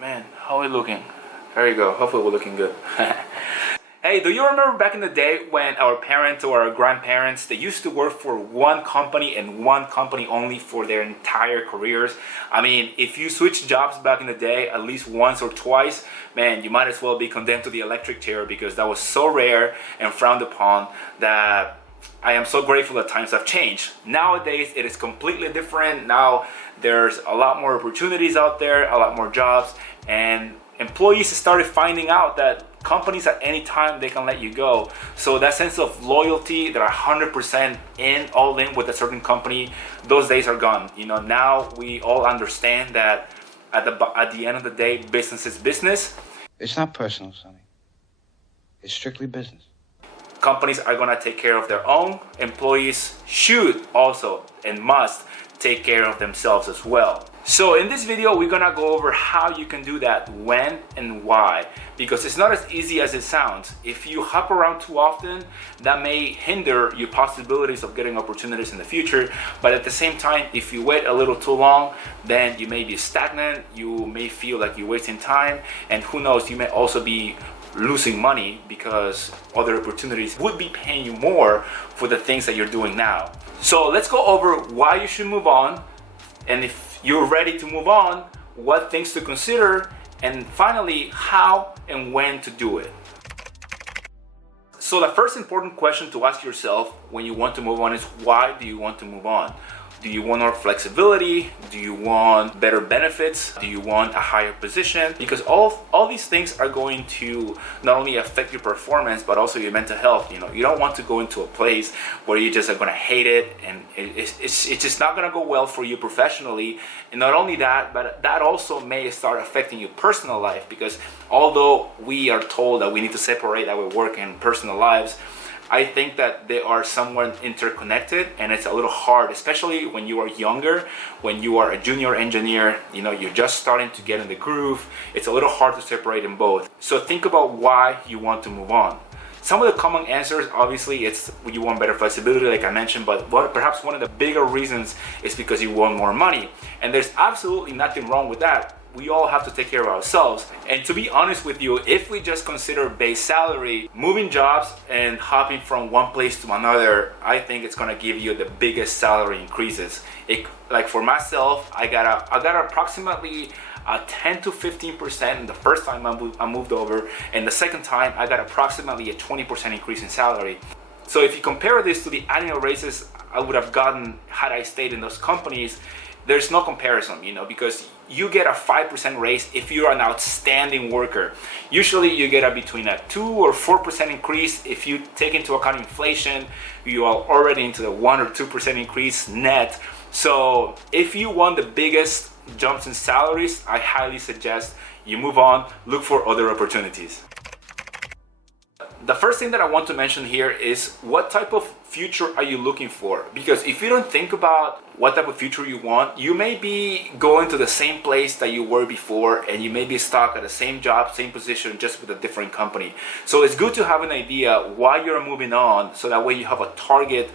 Man, how are we looking? There you go. Hopefully we're looking good. Hey, do you remember back in the day when our parents or our grandparents, they used to work for one company and one company only for their entire careers? I mean, if you switch jobs back in the day at least once or twice, man, you might as well be condemned to the electric chair, because that was so rare and frowned upon that I am so grateful that times have changed. Nowadays, it is completely different. Now, there's a lot more opportunities out there, a lot more jobs, and employees started finding out that companies at any time they can let you go. So that sense of loyalty, that are 100% all in with a certain company, those days are gone. You know, now we all understand that at the end of the day, business is business. It's not personal, Sonny. It's strictly business. Companies are gonna take care of their own. Employees should also and must take care of themselves as well. So in this video, we're gonna go over how you can do that, when and why, because it's not as easy as it sounds. If you hop around too often, that may hinder your possibilities of getting opportunities in the future. But at the same time, if you wait a little too long, then you may be stagnant, you may feel like you're wasting time, and who knows, you may also be losing money because other opportunities would be paying you more for the things that you're doing now. So let's go over why you should move on, and if you're ready to move on, what things to consider, and finally, how and when to do it. So the first important question to ask yourself when you want to move on is, why do you want to move on? Do you want more flexibility? Do you want better benefits? Do you want a higher position? Because all these things are going to not only affect your performance, but also your mental health. You know, you don't want to go into a place where you just are going to hate it, and it's just not going to go well for you professionally. And not only that, but that also may start affecting your personal life, because although we are told that we need to separate our work and personal lives, I think that they are somewhat interconnected, and it's a little hard, especially when you are younger, when you are a junior engineer, you know, you're just starting to get in the groove. It's a little hard to separate them both. So think about why you want to move on. Some of the common answers, obviously, it's you want better flexibility, like I mentioned, but perhaps one of the bigger reasons is because you want more money. And there's absolutely nothing wrong with that. We all have to take care of ourselves. And to be honest with you, if we just consider base salary, moving jobs and hopping from one place to another, I think it's gonna give you the biggest salary increases. Like for myself, I got approximately 10 to 15% in the first time I moved over, and the second time I got approximately a 20% increase in salary. So if you compare this to the annual raises I would have gotten had I stayed in those companies, there's no comparison, you know, because you get a 5% raise if you're an outstanding worker. Usually you get between a 2 or 4% increase. If you take into account inflation, you are already into the 1 or 2% increase net. So if you want the biggest jumps in salaries, I highly suggest you move on, look for other opportunities. The first thing that I want to mention here is, what type of future are you looking for? Because if you don't think about what type of future you want, you may be going to the same place that you were before, and you may be stuck at the same job, same position, just with a different company. So it's good to have an idea why you're moving on, so that way you have a target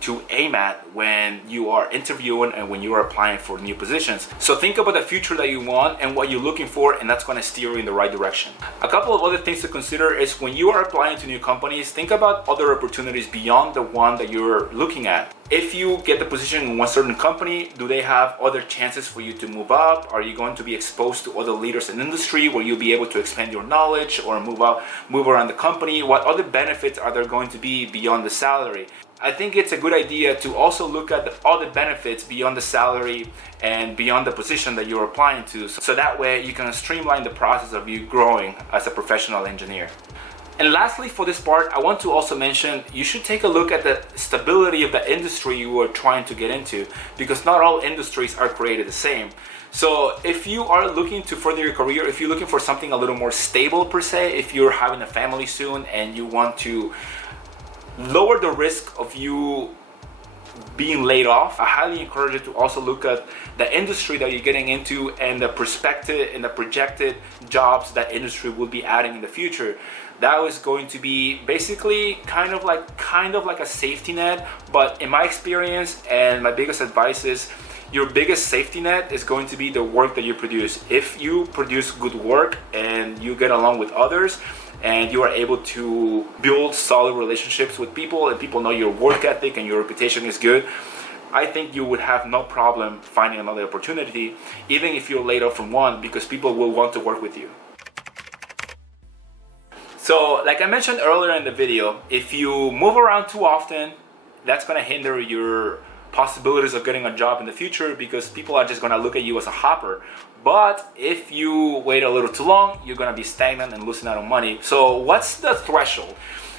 to aim at when you are interviewing and when you are applying for new positions. So think about the future that you want and what you're looking for, and that's going to steer you in the right direction. A couple of other things to consider is, when you are applying to new companies, think about other opportunities beyond the one that you're looking at. If you get the position in one certain company, do they have other chances for you to move up? Are you going to be exposed to other leaders in the industry where you'll be able to expand your knowledge or move around the company? What other benefits are there going to be beyond the salary? I think it's a good idea to also look at all the benefits beyond the salary and beyond the position that you're applying to, so that way you can streamline the process of you growing as a professional engineer. And lastly, for this part, I want to also mention, you should take a look at the stability of the industry you are trying to get into, because not all industries are created the same. So if you are looking to further your career, if you're looking for something a little more stable per se, if you're having a family soon and you want to lower the risk of you being laid off, I highly encourage you to also look at the industry that you're getting into and the perspective and the projected jobs that industry will be adding in the future. That was going to be basically kind of like a safety net. But in my experience, and my biggest advice is, your biggest safety net is going to be the work that you produce. If you produce good work and you get along with others and you are able to build solid relationships with people and people know your work ethic and your reputation is good, I think you would have no problem finding another opportunity, even if you're laid off from one, because people will want to work with you. So like I mentioned earlier in the video, if you move around too often, that's going to hinder your possibilities of getting a job in the future, because people are just going to look at you as a hopper. But if you wait a little too long, you're going to be stagnant and losing out on money. So what's the threshold?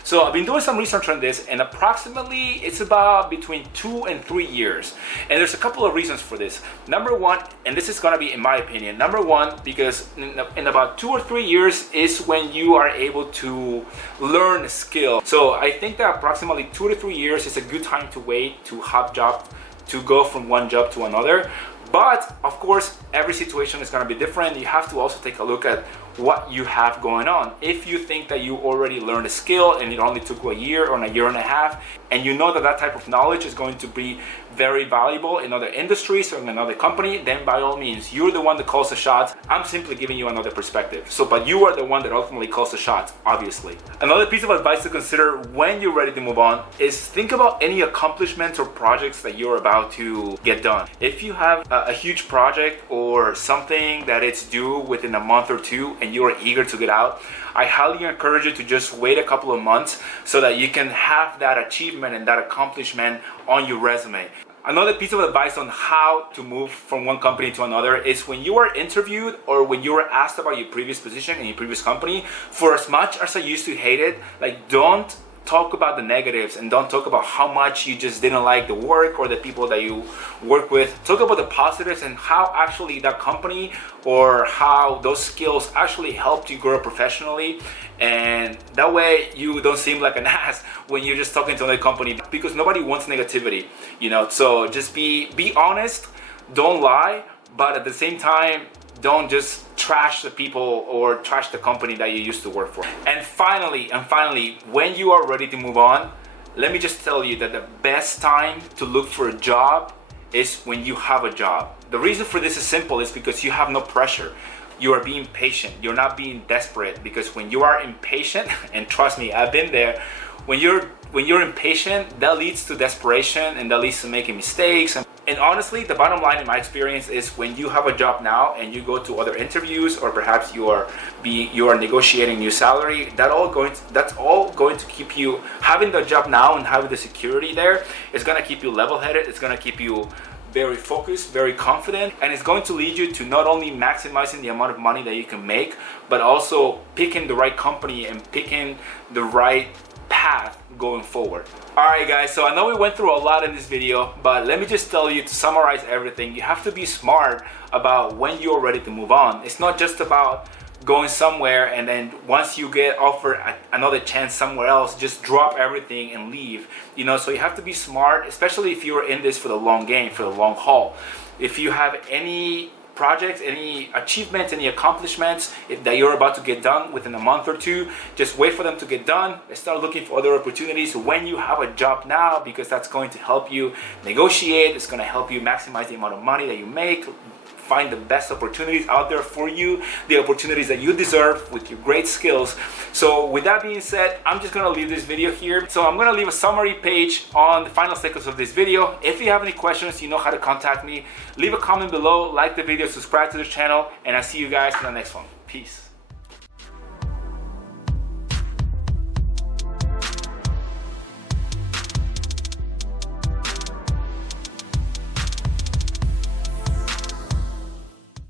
So I've been doing some research on this, and approximately it's about between 2 and 3 years. And there's a couple of reasons for this. Number one, and this is gonna be in my opinion, number one, because in about 2 or 3 years is when you are able to learn a skill. So I think that approximately 2 to 3 years is a good time to wait to hop job, to go from one job to another. But of course, every situation is going to be different. You have to also take a look at what you have going on. If you think that you already learned a skill and it only took you a year or a year and a half, and you know that that type of knowledge is going to be very valuable in other industries or in another company, then by all means, you're the one that calls the shots. I'm simply giving you another perspective. So, but you are the one that ultimately calls the shots, obviously. Another piece of advice to consider when you're ready to move on is think about any accomplishments or projects that you're about to get done. If you have a huge project or something that it's due within a month or two and you are eager to get out, I highly encourage you to just wait a couple of months so that you can have that achievement and that accomplishment on your resume. Another piece of advice on how to move from one company to another is when you are interviewed or when you are asked about your previous position in your previous company, for as much as I used to hate it, like, don't talk about the negatives and don't talk about how much you just didn't like the work or the people that you work with. Talk about the positives and how actually that company or how those skills actually helped you grow professionally, and that way you don't seem like an ass when you're just talking to another company, because nobody wants negativity, you know. So just be honest, don't lie, but at the same time, don't just trash the people or trash the company that you used to work for. And finally, when you are ready to move on, let me just tell you that the best time to look for a job is when you have a job. The reason for this is simple, is because you have no pressure. You are being patient. You're not being desperate, because when you are impatient, and trust me, I've been there, when you're impatient, that leads to desperation and that leads to making mistakes. And honestly, the bottom line in my experience is when you have a job now and you go to other interviews, or perhaps you are negotiating new salary, that's all going to keep you, having the job now and having the security there is going to keep you level-headed. It's going to keep you very focused, very confident, and it's going to lead you to not only maximizing the amount of money that you can make, but also picking the right company and picking the right path going forward. Alright guys, so I know we went through a lot in this video, but let me just tell you, to summarize everything, you have to be smart about when you're ready to move on. It's not just about going somewhere and then once you get offered another chance somewhere else, just drop everything and leave. You know, so you have to be smart, especially if you're in this for the long game, for the long haul. If you have any projects, any achievements, any accomplishments that you're about to get done within a month or two, just wait for them to get done and start looking for other opportunities when you have a job now, because that's going to help you negotiate. It's going to help you maximize the amount of money that you make, find the best opportunities out there for you, the opportunities that you deserve with your great skills. So with that being said, I'm just going to leave this video here. So I'm going to leave a summary page on the final seconds of this video. If you have any questions, you know how to contact me. Leave a comment below, like the video, subscribe to the channel, and I'll see you guys in the next one. Peace.